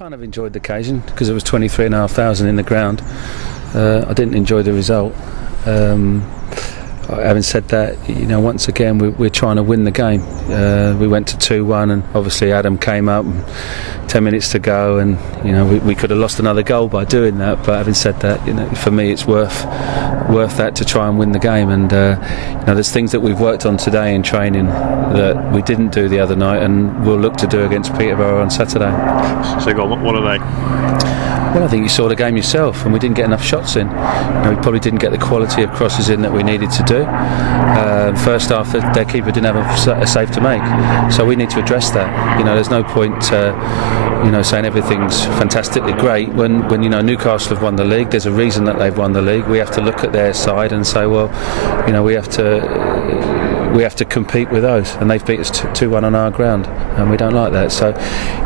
kind of enjoyed the occasion because it was 23,500 in the ground. I didn't enjoy the result. Having said that, once again we're trying to win the game. We went to 2-1 and obviously Adam came up and 10 minutes to go, and we could have lost another goal by doing that. But having said that, for me it's worth that to try and win the game. And there's things that we've worked on today in training that we didn't do the other night, and we'll look to do against Peterborough on Saturday. So go on, what are they? Well, I think you saw the game yourself, and we didn't get enough shots in. We probably didn't get the quality of crosses in that we needed to do. First half, their keeper didn't have a save to make, so we need to address that. There's no point, saying everything's fantastically great when Newcastle have won the league. There's a reason that they've won the league. We have to look at their side and say, well, we have to compete with those, and they've beat us 2-1 on our ground, and we don't like that. So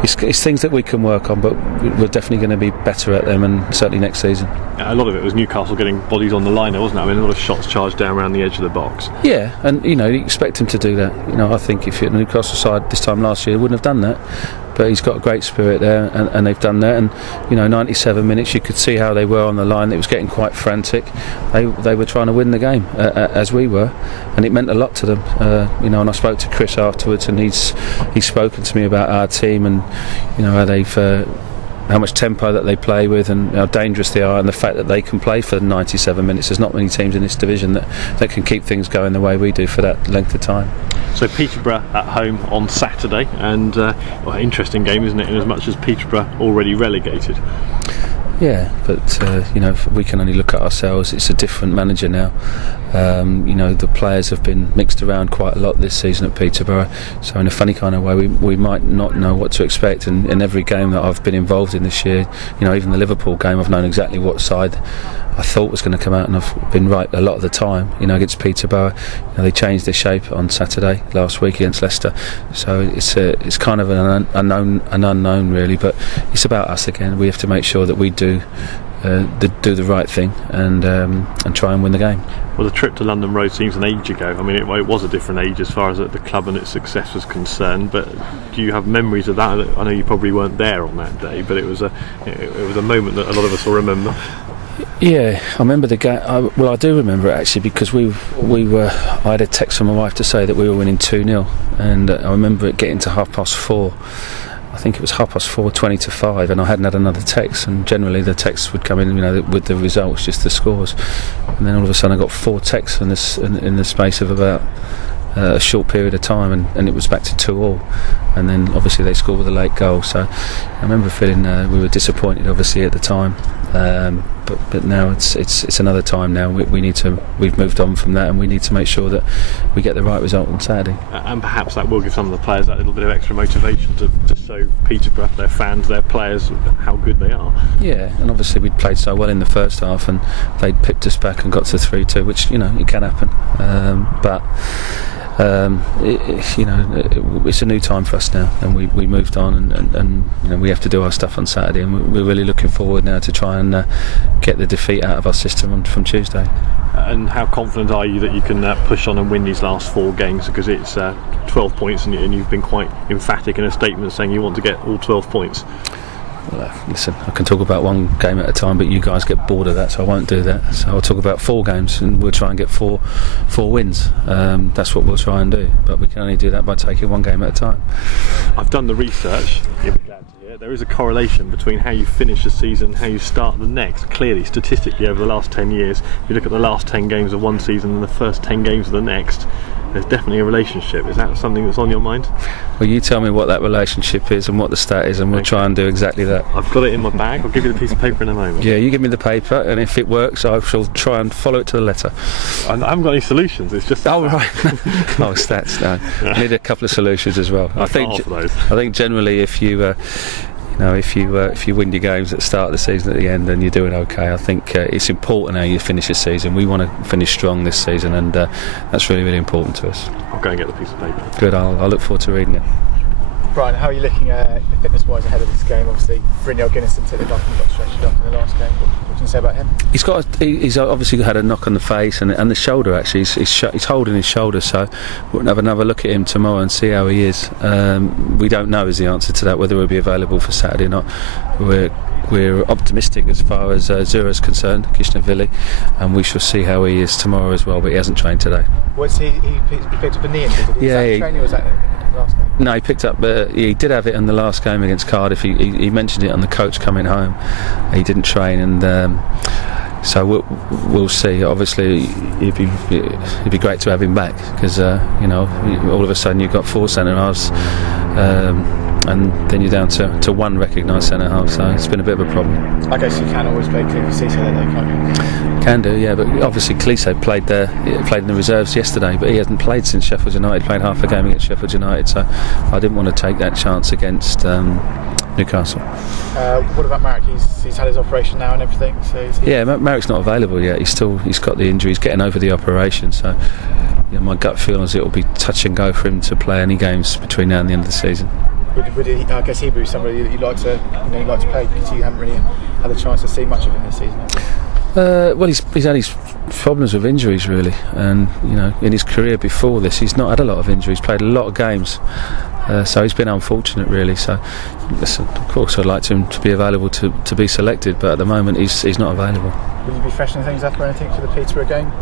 it's things that we can work on, but we're definitely going to be better at them, and certainly next season. A lot of it was Newcastle getting bodies on the line, wasn't it? I mean, a lot of shots charged down around the edge of the box. Yeah, and you expect him to do that. I think if you're the Newcastle side this time last year, he wouldn't have done that. But he's got a great spirit there, and they've done that. And 97 minutes, you could see how they were on the line. It was getting quite frantic. They were trying to win the game, as we were, and it meant a lot to them. And I spoke to Chris afterwards, and he's spoken to me about our team and how they've. How much tempo that they play with and how dangerous they are, and the fact that they can play for 97 minutes. There's not many teams in this division that can keep things going the way we do for that length of time. So Peterborough at home on Saturday, and interesting game, isn't it, in as much as Peterborough already relegated? Yeah, but we can only look at ourselves. It's a different manager now. The players have been mixed around quite a lot this season at Peterborough, so in a funny kind of way we might not know what to expect. And in every game that I've been involved in this year, even the Liverpool game, I've known exactly what side I thought was going to come out, and I've been right a lot of the time. Against Peterborough, they changed their shape on Saturday last week against Leicester, so it's kind of an unknown really. But it's about us again. We have to make sure that we do the right thing and try and win the game. Well, the trip to London Road seems an age ago. I mean, it was a different age as far as the club and its success was concerned. But do you have memories of that? I know you probably weren't there on that day, but it was a moment that a lot of us will remember. Yeah, I remember the game. I do remember it actually, because we were. I had a text from my wife to say that we were winning 2-0, and I remember it getting to 4:30. I think it was 4:30, 20-5, and I hadn't had another text. And generally the texts would come in, with the results, just the scores. And then all of a sudden I got 4 texts in the space of about a short period of time, and it was back to 2-2. And then obviously they scored with a late goal. So I remember feeling we were disappointed, obviously, at the time. But now it's another time now. We've moved on from that, and we need to make sure that we get the right result on Saturday. And perhaps that will give some of the players that little bit of extra motivation to show Peterborough, their fans, their players, how good they are. Yeah, and obviously we'd played so well in the first half, and they'd pipped us back and got to 3-2, which it can happen. It's a new time for us now, and we moved on, and we have to do our stuff on Saturday, and we're really looking forward now to try and get the defeat out of our system from Tuesday. And how confident are you that you can push on and win these last 4 games? Because it's 12 points, and you've been quite emphatic in a statement saying you want to get all 12 points. Well, listen, I can talk about one game at a time, but you guys get bored of that, so I won't do that. So I'll talk about 4 games, and we'll try and get four wins. That's what we'll try and do, but we can only do that by taking one game at a time. I've done the research. You'll be glad to hear. There is a correlation between how you finish a season and how you start the next. Clearly, statistically, over the last 10 years, if you look at the last 10 games of one season and the first 10 games of the next, there's definitely a relationship. Is that something that's on your mind? Well, you tell me what that relationship is and what the stat is, and we'll try and do exactly that. I've got it in my bag. I'll give you the piece of paper in a moment. Yeah, you give me the paper, and if it works, I shall try and follow it to the letter. I haven't got any solutions. It's just right. Stats. No, I need a couple of solutions as well. I think generally, if you if you win your games at the start of the season, at the end, then you're doing okay. I think it's important how you finish the season. We want to finish strong this season, and that's really, really important to us. I'll go and get the piece of paper. Good, I'll look forward to reading it. Brian, how are you looking fitness-wise ahead of this game? Obviously, Brynjar Gunnarsson took it off and got stretched up in the last game. What can you say about him? He's obviously had a knock on the face and the shoulder. Actually, he's holding his shoulder, so we'll have another look at him tomorrow and see how he is. We don't know is the answer to that, whether he'll be available for Saturday or not. We're optimistic as far as Zura's concerned, Kishnavili, and we shall see how he is tomorrow as well. But he hasn't trained today. Was he picked up a knee injury? Was that training or was that the last game? No, he picked up. He did have it in the last game against Cardiff. He mentioned it on the coach coming home. He didn't train, and so we'll see. Obviously, it'd be great to have him back because all of a sudden you've got 4 centre halves. And then you're down to one recognised centre half, so it's been a bit of a problem. I guess you can always play Cisse there, though, can't you? Can do, yeah, but obviously Cisse played in the reserves yesterday, but he hasn't played since Sheffield United. Played half a game against Sheffield United, so I didn't want to take that chance against Newcastle. What about Marek? He's had his operation now and everything. So Marek's not available yet. He's got the injury. He's getting over the operation, so my gut feel is it will be touch and go for him to play any games between now and the end of the season. I guess he would be somebody you'd like to play because you haven't really had the chance to see much of him this season, have you? Well, he's had his problems with injuries really, and in his career before this, he's not had a lot of injuries. Played a lot of games, so he's been unfortunate really. So, listen, of course, I'd like him to be available to be selected, but at the moment, he's not available. Will you be freshening things up or anything for the Peterborough game?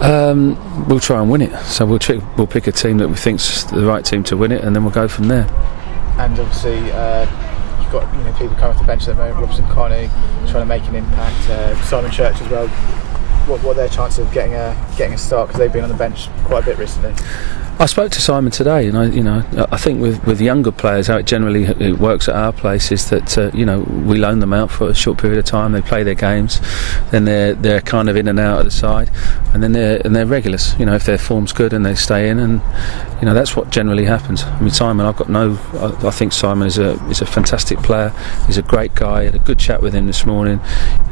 We'll try and win it. So we'll pick a team that we think's the right team to win it, and then we'll go from there. And obviously, you've got people coming off the bench at the moment. Robson Carney trying to make an impact. Simon Church as well. What are their chances of getting a start? Because they've been on the bench quite a bit recently. I spoke to Simon today, and I think with younger players, how it generally works at our place is that we loan them out for a short period of time. They play their games, then they're kind of in and out of the side, and then they're regulars. If their form's good and they stay in, and that's what generally happens. I mean, Simon, I think Simon is a fantastic player. He's a great guy. I had a good chat with him this morning.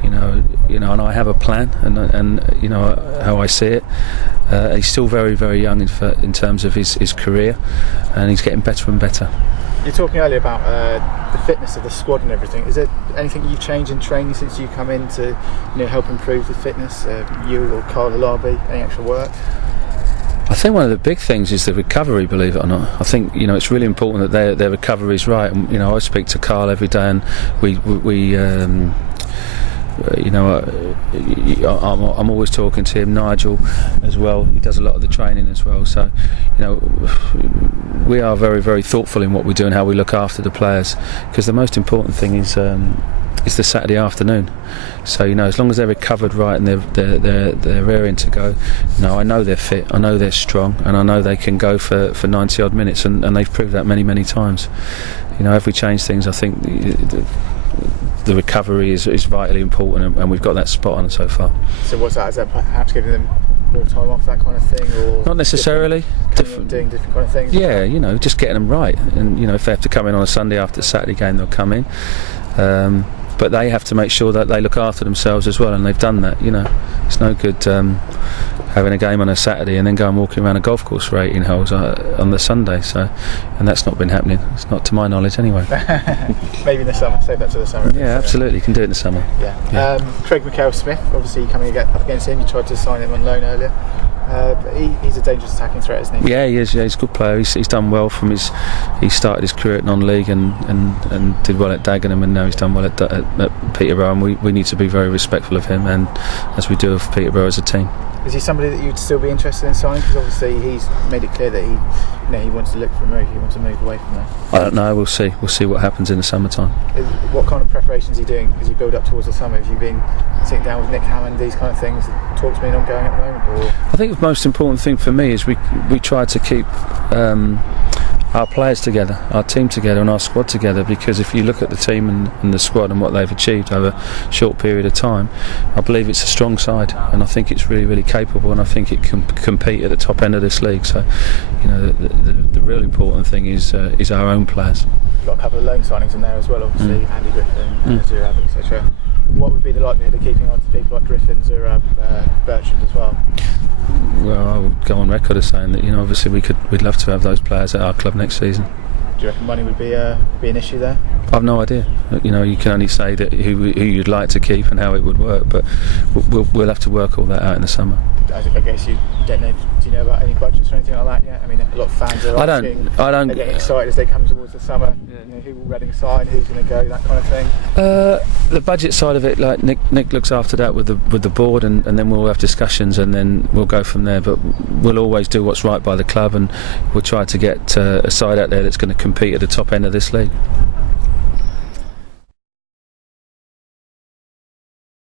And I have a plan, and how I see it. He's still very, very young in terms of his career, and he's getting better and better. You were talking earlier about the fitness of the squad and everything. Is there anything you've changed in training since you come in to help improve the fitness? You or Carl Alabi, any extra work? I think one of the big things is the recovery, believe it or not. I think it's really important that their recovery is right. And, I speak to Carl every day, and I'm always talking to him. Nigel as well, he does a lot of the training as well, so we are very, very thoughtful in what we do and how we look after the players, because the most important thing is the Saturday afternoon. So as long as they're recovered right and they're raring to go, I know they're fit, I know they're strong, and I know they can go for 90 odd minutes, and they've proved that many, many times. If we change things, I think the recovery is vitally important, and we've got that spot on so far. So what's that? Is that perhaps giving them more time off, that kind of thing, or not necessarily doing different kind of things? Yeah, just getting them right, and if they have to come in on a Sunday after the Saturday game, they'll come in. But they have to make sure that they look after themselves as well, and they've done that. It's no good having a game on a Saturday and then go and walking around a golf course for 18 holes on the Sunday. So, and that's not been happening. It's not to my knowledge, anyway. Maybe in the summer. Save that to the summer. Yeah, absolutely. You can do it in the summer. Yeah. Craig McHale-Smith, obviously coming up against him. You tried to sign him on loan earlier. But he's a dangerous attacking threat, isn't he? Yeah, he is. Yeah, he's a good player. He's done well he started his career at non-league and did well at Dagenham, and now he's done well at Peterborough. And we need to be very respectful of him, and as we do of Peterborough as a team. Is he somebody that you'd still be interested in signing? Because obviously he's made it clear that he wants to look for a move. He wants to move away from there. I don't know. We'll see. We'll see what happens in the summertime. What kind of preparations are you doing as you build up towards the summer? Have you been sitting down with Nick Hammond, these kind of things? Talks been ongoing at the moment? Or? I think the most important thing for me is we try to keep our players together, our team together, and our squad together, because if you look at the team and the squad and what they've achieved over a short period of time, I believe it's a strong side, and I think it's really, really capable, and I think it can compete at the top end of this league. So, the real important thing is our own players. You've got a couple of loan signings in there as well, obviously. Andy Griffin, Zurab, etc. What would be the likelihood of keeping on to people like Griffin, Zurab, Bertrand as well? Well, I would go on record as saying that obviously we'd love to have those players at our club next season. Do you reckon money would be an issue there? I've no idea. You can only say that who you'd like to keep and how it would work, but we'll have to work all that out in the summer. I guess you don't know. Do you know about any budgets or anything like that yet? I mean, a lot of fans are asking. I don't. They're getting excited as they come towards the summer. Who will Reading sign? Who's going to go? That kind of thing. The budget side of it, like Nick looks after that with the board, and then we'll have discussions, and then we'll go from there. But we'll always do what's right by the club, and we'll try to get a side out there that's going to compete at the top end of this league.